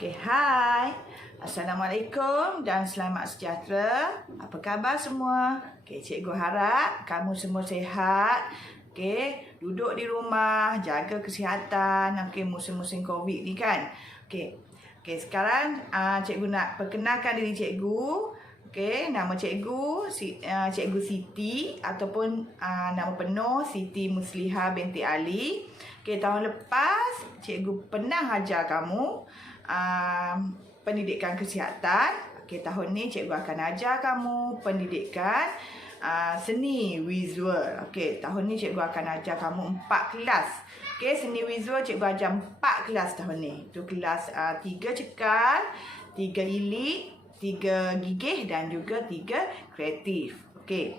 Okay, hai. Assalamualaikum dan selamat sejahtera. Apa khabar semua? Okay, cikgu harap kamu semua sihat. Okay, duduk di rumah, jaga kesihatan. Okay, musim-musim COVID ni kan. Okay, sekarang cikgu nak perkenalkan diri cikgu. Okay, nama cikgu Cikgu Siti ataupun nama penuh Siti Muslihah binti Ali. Okay, tahun lepas cikgu pernah ajar kamu pendidikan kesihatan. Okay, tahun ni cikgu akan ajar kamu pendidikan seni visual. Okay, tahun ni cikgu akan ajar kamu 4 kelas. Okay, seni visual cikgu ajar 4 kelas tahun ni. Itu kelas 3 cekal, 3 ilik, 3 gigih dan juga 3 kreatif. Okay.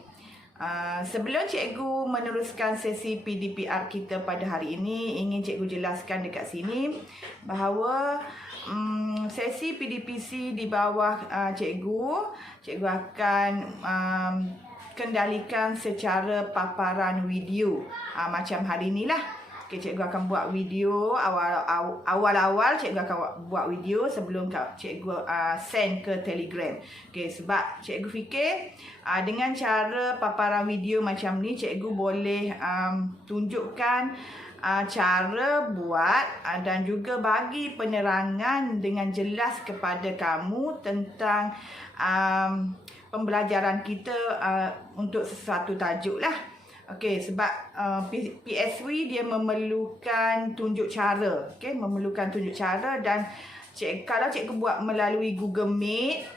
Sebelum cikgu meneruskan sesi PDPR kita pada hari ini, ingin cikgu jelaskan dekat sini bahawa sesi PDPC di bawah cikgu akan kendalikan secara paparan video macam hari inilah. Okay, cikgu akan buat video awal-awal cikgu akan buat video sebelum cikgu send ke Telegram. Okay, sebab cikgu fikir dengan cara paparan video macam ni cikgu boleh tunjukkan cara buat dan juga bagi penerangan dengan jelas kepada kamu tentang pembelajaran kita untuk sesuatu tajuk lah. Okey, sebab PSW dia memerlukan tunjuk cara. Okey, memerlukan tunjuk cara dan kalau cikgu buat melalui Google Meet,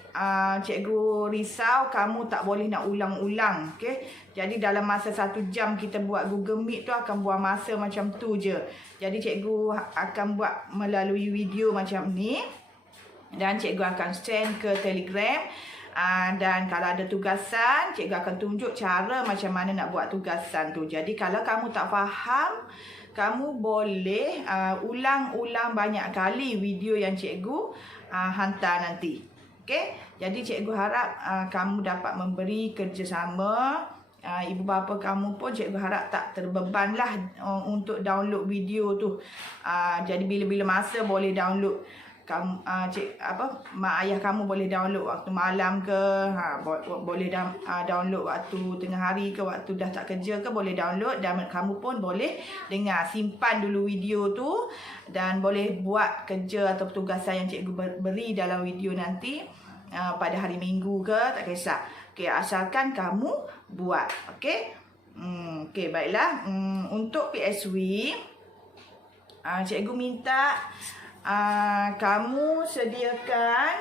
cikgu risau kamu tak boleh nak ulang-ulang. Okey, jadi dalam masa 1 jam kita buat Google Meet tu akan buang masa macam tu je. Jadi cikgu akan buat melalui video macam ni dan cikgu akan send ke Telegram. Dan kalau ada tugasan, cikgu akan tunjuk cara macam mana nak buat tugasan tu. Jadi kalau kamu tak faham, kamu boleh ulang-ulang banyak kali video yang cikgu hantar nanti. Okey? Jadi cikgu harap kamu dapat memberi kerjasama. Ibu bapa kamu pun cikgu harap tak terbebanlah untuk download video tu. Jadi bila-bila masa boleh download. Mak ayah kamu boleh download waktu malam ke, boleh download waktu tengah hari ke, waktu dah tak kerja ke, boleh download dan kamu pun boleh dengar, simpan dulu video tu dan boleh buat kerja atau tugasan yang cikgu beri dalam video nanti pada hari Minggu ke, tak kisah. Okey, asalkan kamu buat. Okey. Okey, baiklah. Untuk PSW, cikgu minta kamu sediakan,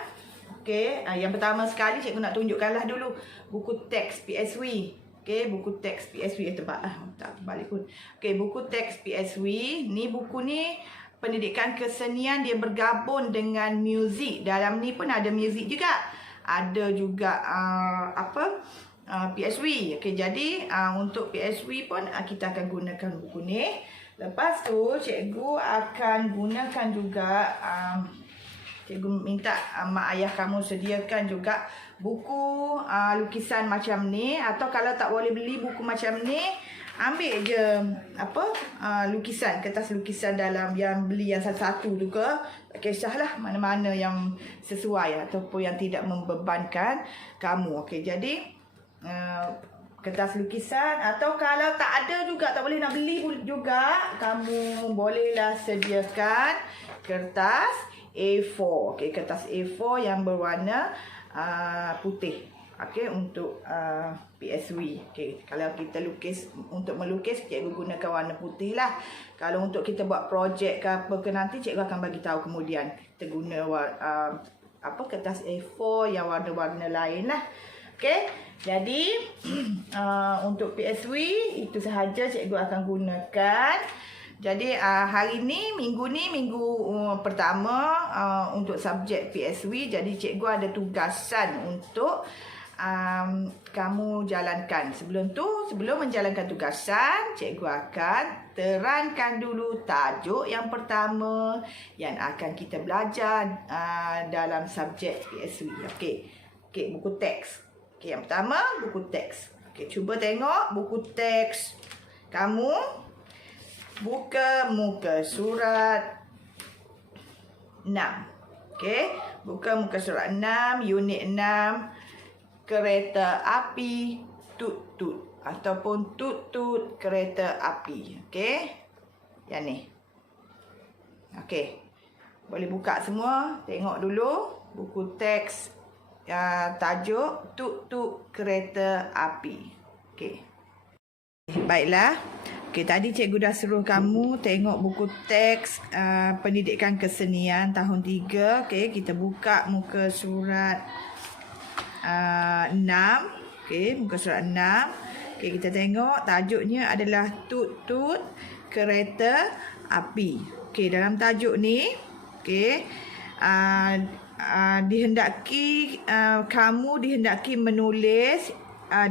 okey, yang pertama sekali cikgu nak tunjukkanlah dulu buku teks PSW. Okey, buku teks PSW tak balik pun. Okey, buku teks PSW ni, buku ni pendidikan kesenian, dia bergabung dengan muzik. Dalam ni pun ada muzik juga. Ada juga PSW. Okey, jadi untuk PSW pun kita akan gunakan buku ni. Lepas tu cikgu akan gunakan juga, cikgu minta mak ayah kamu sediakan juga buku lukisan macam ni. Atau kalau tak boleh beli buku macam ni, ambil je lukisan, kertas lukisan dalam yang beli yang satu-satu tu ke. Tak kisahlah mana-mana yang sesuai ataupun yang tidak membebankan kamu. Okey, jadi kertas lukisan, atau kalau tak ada juga, tak boleh nak beli juga, kamu bolehlah sediakan kertas A4. Okey, kertas A4 yang berwarna putih. Okey, untuk PSW. Okey, kalau kita lukis, untuk melukis cikgu gunakan warna putih lah. Kalau untuk kita buat projek ke apa ke nanti, cikgu akan bagi tahu kemudian kita guna kertas A4 yang warna-warna lain lah. Okey, jadi untuk PSW itu sahaja cikgu akan gunakan. Jadi hari ni, minggu pertama untuk subjek PSW. Jadi cikgu ada tugasan untuk kamu jalankan. Sebelum menjalankan tugasan, cikgu akan terangkan dulu tajuk yang pertama yang akan kita belajar dalam subjek PSW. Okey, buku teks. Okey, yang pertama buku teks. Okey, cuba tengok buku teks kamu. Buka muka surat 6. Okey, buka muka surat 6, unit 6, kereta api tut-tut ataupun tut-tut kereta api. Okey. Yang ni. Okey. Boleh buka semua, tengok dulu buku teks tajuk tut-tut kereta api. Okey. Baiklah. Okey, tadi cikgu dah suruh kamu tengok buku teks pendidikan kesenian tahun 3. Okey, kita buka muka surat 6. Okey, muka surat 6. Okey, kita tengok tajuknya adalah tut-tut kereta api. Okey, dalam tajuk ni, okey, kamu dihendaki menulis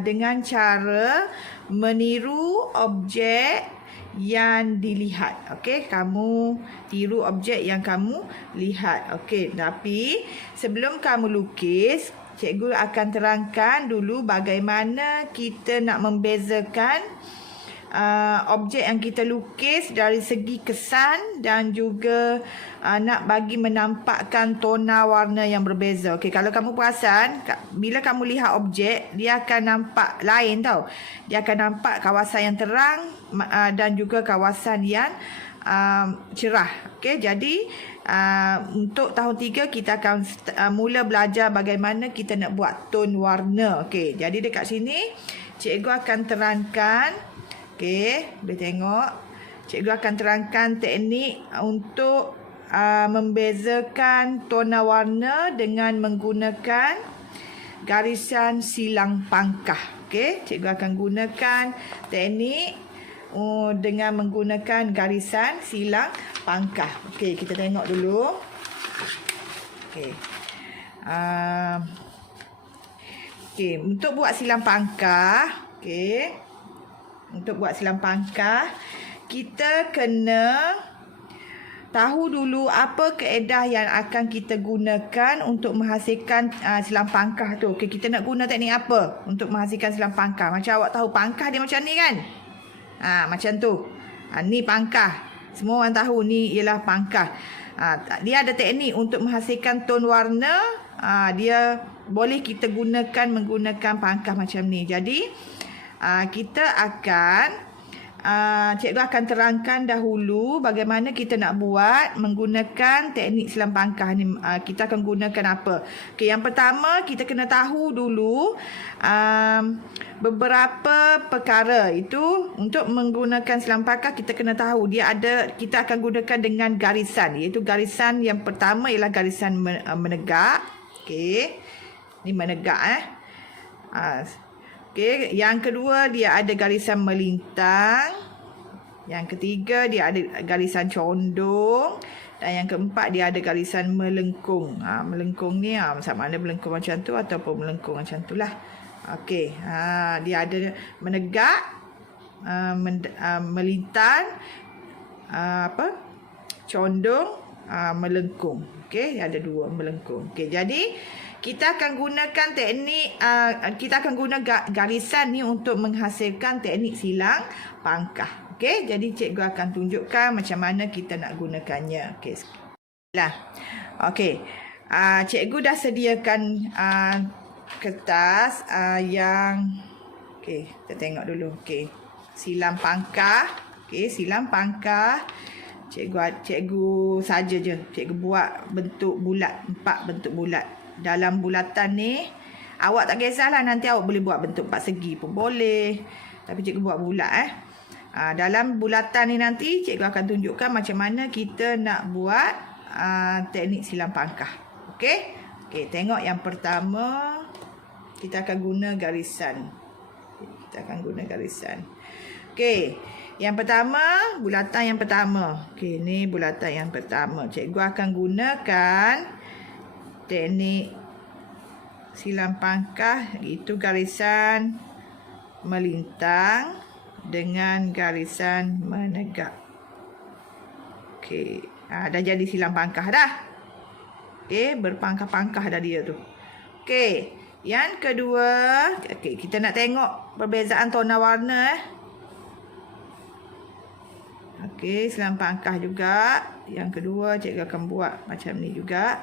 dengan cara meniru objek yang dilihat. Okey, kamu tiru objek yang kamu lihat. Okey, tapi sebelum kamu lukis, cikgu akan terangkan dulu bagaimana kita nak membezakan objek yang kita lukis dari segi kesan dan juga nak bagi menampakkan tona warna yang berbeza. Okey, kalau kamu perasan, bila kamu lihat objek, dia akan nampak lain tau. Dia akan nampak kawasan yang terang dan juga kawasan yang cerah. Okey, jadi untuk tahun 3 kita akan mula belajar bagaimana kita nak buat ton warna. Okey, jadi dekat sini cikgu akan terangkan. Okey, boleh tengok. Cikgu akan terangkan teknik untuk membezakan tona warna dengan menggunakan garisan silang pangkah. Okey, cikgu akan gunakan teknik dengan menggunakan garisan silang pangkah. Okey, kita tengok dulu. Okey. Okey, untuk buat silang pangkah, okey. Untuk buat silang pangkah, kita kena tahu dulu apa kaedah yang akan kita gunakan untuk menghasilkan silang pangkah tu. Okey, kita nak guna teknik apa untuk menghasilkan silang pangkah? Macam awak tahu pangkah dia macam ni kan? Macam tu. Ni pangkah. Semua orang tahu ni ialah pangkah. Dia ada teknik untuk menghasilkan ton warna. Dia boleh kita gunakan menggunakan pangkah macam ni. Jadi kita akan cikgu akan terangkan dahulu bagaimana kita nak buat menggunakan teknik silang pangkah ni. Kita akan gunakan apa? Okey, yang pertama kita kena tahu dulu beberapa perkara. Itu untuk menggunakan silang pangkah kita kena tahu kita akan gunakan dengan garisan, iaitu garisan yang pertama ialah garisan menegak. Okey, ni menegak Okey, yang kedua dia ada garisan melintang. Yang ketiga dia ada garisan condong. Dan yang keempat dia ada garisan melengkung. Melengkung ni sama ada melengkung macam tu ataupun melengkung macam tu lah. Okey, dia ada menegak, melintang, condong, melengkung. Okey, ada dua melengkung. Okey, jadi kita akan gunakan teknik, kita akan guna garisan ni untuk menghasilkan teknik silang pangkah. Okey, jadi cikgu akan tunjukkan macam mana kita nak gunakannya. Okey. Okey. Cikgu dah sediakan kertas yang okey, kita tengok dulu. Okey. Silang pangkah. Okey, silang pangkah. Cikgu saja je. Cikgu buat bentuk bulat, 4 bentuk bulat. Dalam bulatan ni, awak tak kisahlah, nanti awak boleh buat bentuk 4 segi pun boleh. Tapi cikgu buat bulat dalam bulatan ni nanti cikgu akan tunjukkan macam mana kita nak buat teknik silang pangkah. Okey? Okey, tengok yang pertama kita akan guna garisan. Okey. Yang pertama, bulatan yang pertama. Okey, ni bulatan yang pertama. Cikgu akan gunakan teknik silang pangkah, iaitu garisan melintang dengan garisan menegak. Okey, dah jadi silang pangkah dah. Okey, berpangkah-pangkah dah dia tu. Okey, yang kedua, okey, kita nak tengok perbezaan tona warna Okey, silang pangkah juga. Yang kedua, cikgu akan buat macam ni juga.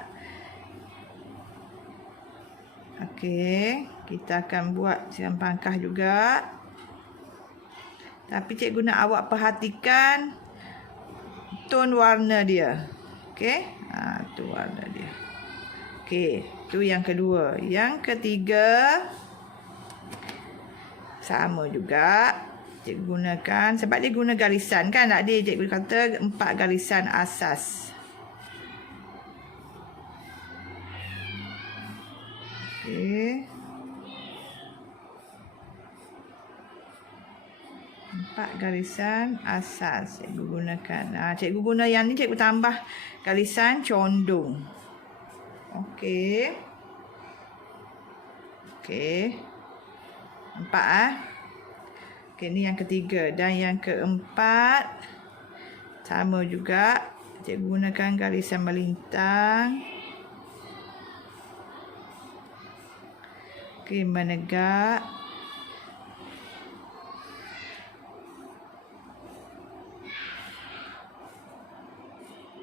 Okey, kita akan buat silang pangkah juga. Tapi cikgu nak awak perhatikan tone warna dia. Okey, tu warna dia. Okey, tu yang kedua. Yang ketiga sama juga. Cikgu gunakan sebab dia guna garisan kan. Tadi cikgu kata 4 garisan asas. Okey. 4 garisan asas cikgu gunakan. Cikgu guna yang ni, cikgu tambah garisan condong. Okey. Okey. 4 Okey, ni yang ketiga. Dan yang keempat sama juga. Cikgu gunakan garisan melintang. Okey, menegak.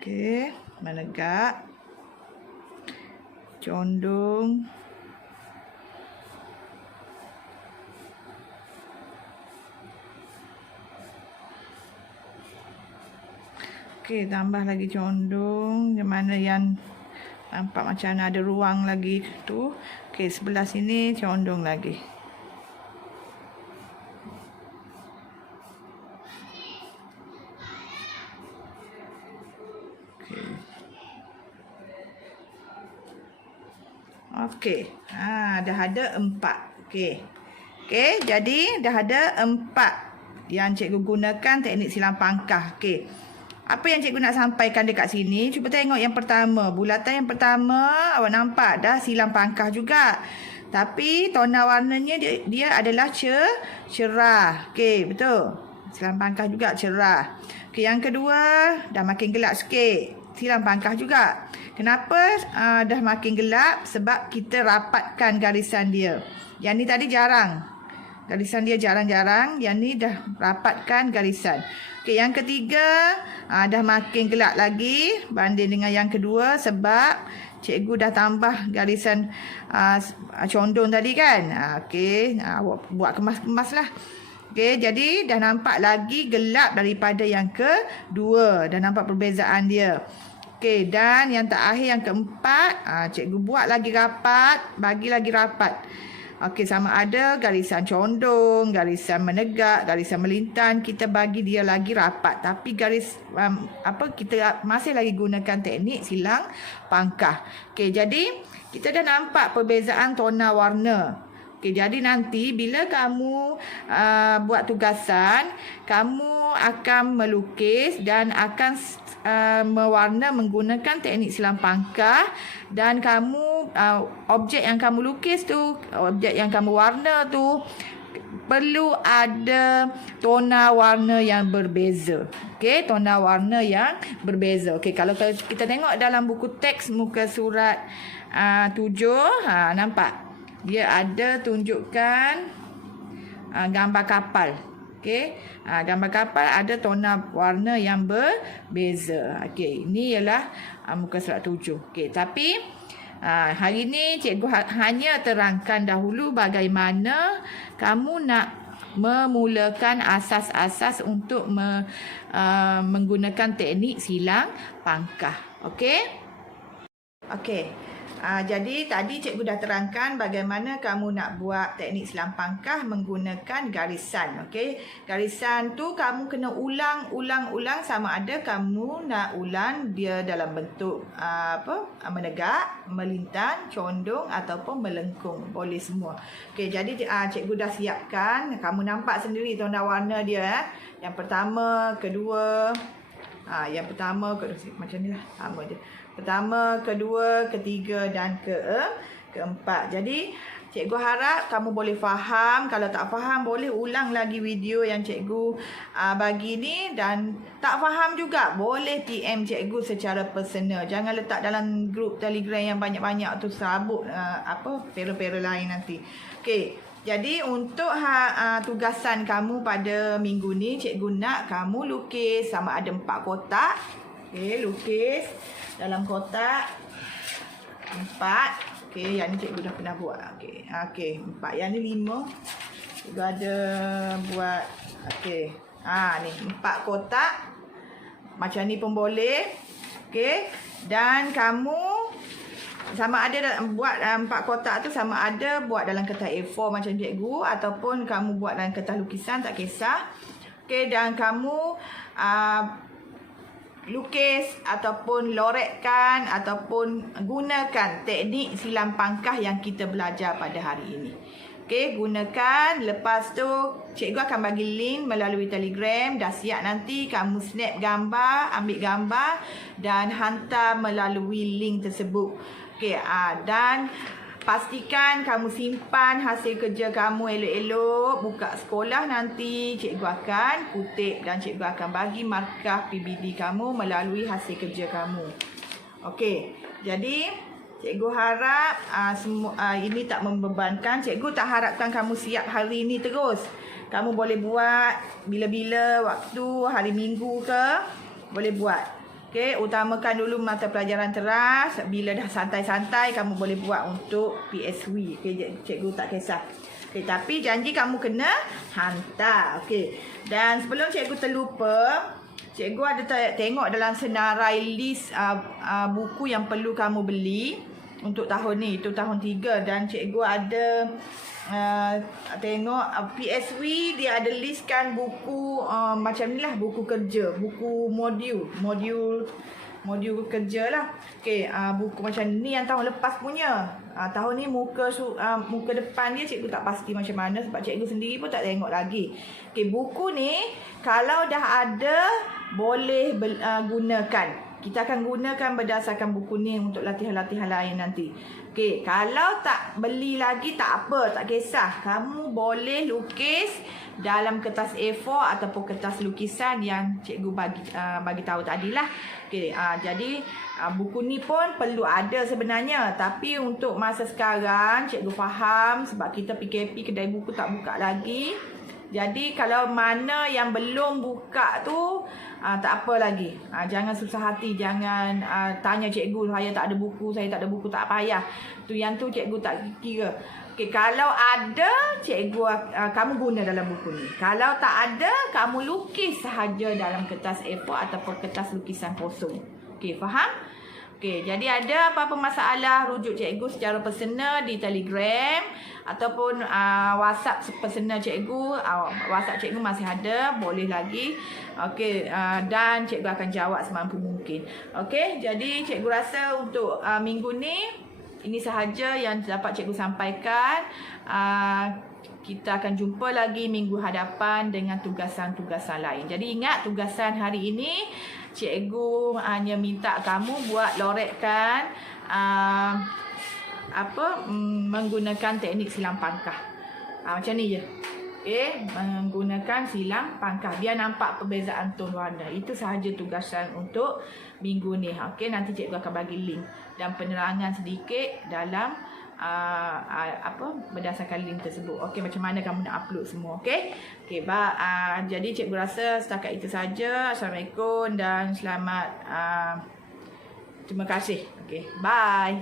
Okey, menegak. Condong. Okey, tambah lagi condong. Yang mana yang nampak macam ada ruang lagi tu. Okey, sebelah sini condong lagi. Okey. Dah ada 4. Okey. Okey, jadi dah ada 4 yang cikgu gunakan teknik silang pangkah. Okey. Apa yang cikgu nak sampaikan dekat sini? Cuba tengok yang pertama. Bulatan yang pertama awak nampak dah silang pangkah juga. Tapi tona warnanya dia adalah cerah. Okey, betul. Silang pangkah juga cerah. Okey, yang kedua dah makin gelap sikit. Silang pangkah juga. Kenapa dah makin gelap? Sebab kita rapatkan garisan dia. Yang ni tadi jarang. Garisan dia jarang-jarang. Yang ni dah rapatkan garisan. Okey, yang ketiga dah makin gelap lagi banding dengan yang kedua sebab cikgu dah tambah garisan condong tadi kan. Okey, awak buat kemas-kemas lah. Okey, jadi dah nampak lagi gelap daripada yang kedua. Dah nampak perbezaan dia. Okey, dan yang terakhir yang keempat, cikgu buat lagi rapat, bagi lagi rapat. Okey, sama ada garisan condong, garisan menegak, garisan melintang, kita bagi dia lagi rapat. Tapi garis kita masih lagi gunakan teknik silang pangkah. Okey, jadi kita dah nampak perbezaan tona warna. Okey, jadi nanti bila kamu buat tugasan, kamu akan melukis dan akan mewarna menggunakan teknik silang pangkah, dan kamu objek yang kamu lukis tu, objek yang kamu warna tu perlu ada tona warna yang berbeza. Okey, tona warna yang berbeza. Okey, kalau kita tengok dalam buku teks muka surat 7, nampak dia ada tunjukkan gambar kapal. Okey, gambar kapal ada tona warna yang berbeza. Okey, ini ialah muka surat 7. Okey, tapi hari ini cikgu hanya terangkan dahulu bagaimana kamu nak memulakan asas-asas untuk menggunakan teknik silang pangkah. Okey? Okey. Jadi tadi cikgu dah terangkan bagaimana kamu nak buat teknik silang pangkah menggunakan garisan. Okey, garisan tu kamu kena ulang sama ada kamu nak ulang dia dalam bentuk menegak, melintang, condong ataupun melengkung, boleh semua. Okey, jadi cikgu dah siapkan. Kamu nampak sendiri tona warna dia. Yang pertama, kedua, yang pertama, macam ni lah, sama je. Pertama, kedua, ketiga dan keempat. Jadi, cikgu harap kamu boleh faham. Kalau tak faham, boleh ulang lagi video yang cikgu bagi ni. Dan tak faham juga, boleh PM cikgu secara personal. Jangan letak dalam grup Telegram yang banyak-banyak tu, serabut pera-pera lain nanti. Okey. Jadi untuk tugasan kamu pada minggu ni, cikgu nak kamu lukis sama ada 4 kotak. Okey, lukis dalam kotak 4. Okey, yang ni cikgu dah pernah buat. Okey. Okey, 4. Yang ni 5. Cikgu ada buat. Okey. Ni 4 kotak. Macam ni pun boleh. Okey. Dan kamu sama ada buat 4 kotak tu, sama ada buat dalam kertas A4 macam cikgu, ataupun kamu buat dalam kertas lukisan, tak kisah. Okey, dan kamu lukis ataupun loretkan ataupun gunakan teknik silam pangkah yang kita belajar pada hari ini. Okey, gunakan. Lepas tu cikgu akan bagi link melalui Telegram. Dah siap nanti kamu snap gambar, ambil gambar dan hantar melalui link tersebut. Okey, dan pastikan kamu simpan hasil kerja kamu elok-elok. Buka sekolah nanti cikgu akan kutip dan cikgu akan bagi markah PBD kamu melalui hasil kerja kamu. Okey, jadi cikgu harap ini tak membebankan. Cikgu tak harapkan kamu siap hari ini terus. Kamu boleh buat bila-bila waktu, hari Minggu ke, boleh buat. Okey, utamakan dulu mata pelajaran teras. Bila dah santai-santai, kamu boleh buat untuk PSW. Okey, cikgu tak kisah. Okey, tapi janji kamu kena hantar. Okey. Dan sebelum cikgu terlupa, cikgu ada tengok dalam senarai list buku yang perlu kamu beli untuk tahun ni. Itu tahun 3 dan cikgu ada tengok PSW dia ada listkan buku macam ni lah, buku kerja, buku modul kerja lah. Okey, buku macam ni yang tahun lepas punya. Tahun ni muka depan dia cikgu tak pasti macam mana sebab cikgu sendiri pun tak tengok lagi. Okey, buku ni kalau dah ada boleh gunakan. Kita akan gunakan berdasarkan buku ni untuk latihan-latihan lain nanti. Okey, kalau tak beli lagi tak apa, tak kisah. Kamu boleh lukis dalam kertas A4 ataupun kertas lukisan yang cikgu bagi tahu tadilah. Okey, jadi buku ni pun perlu ada sebenarnya, tapi untuk masa sekarang cikgu faham sebab kita PKP, kedai buku tak buka lagi. Jadi kalau mana yang belum buka tu tak apa lagi. Jangan susah hati, jangan tanya cikgu saya tak ada buku, tak payah. Tu yang tu cikgu tak kira. Okey, kalau ada cikgu kamu guna dalam buku ni. Kalau tak ada, kamu lukis sahaja dalam kertas A4 ataupun kertas lukisan kosong. Okey, faham? Okey, jadi ada apa-apa masalah rujuk cikgu secara personal di Telegram ataupun WhatsApp personal cikgu. WhatsApp cikgu masih ada, boleh lagi. Okey, dan cikgu akan jawab semampu mungkin. Okey, jadi cikgu rasa untuk minggu ni ini sahaja yang dapat cikgu sampaikan. Kita akan jumpa lagi minggu hadapan dengan tugasan-tugasan lain. Jadi ingat tugasan hari ini cikgu hanya minta kamu buat loretkan menggunakan teknik silam pangkah. Macam ni je. Okey, menggunakan silam pangkah. Biar nampak perbezaan tone warna. Itu sahaja tugasan untuk minggu ni. Okey, nanti cikgu akan bagi link dan penerangan sedikit dalam berdasarkan link tersebut. Okey, macam mana kamu nak upload semua. Okey. Okey, jadi cikgu rasa setakat itu saja. Assalamualaikum dan selamat terima kasih. Okey, bye.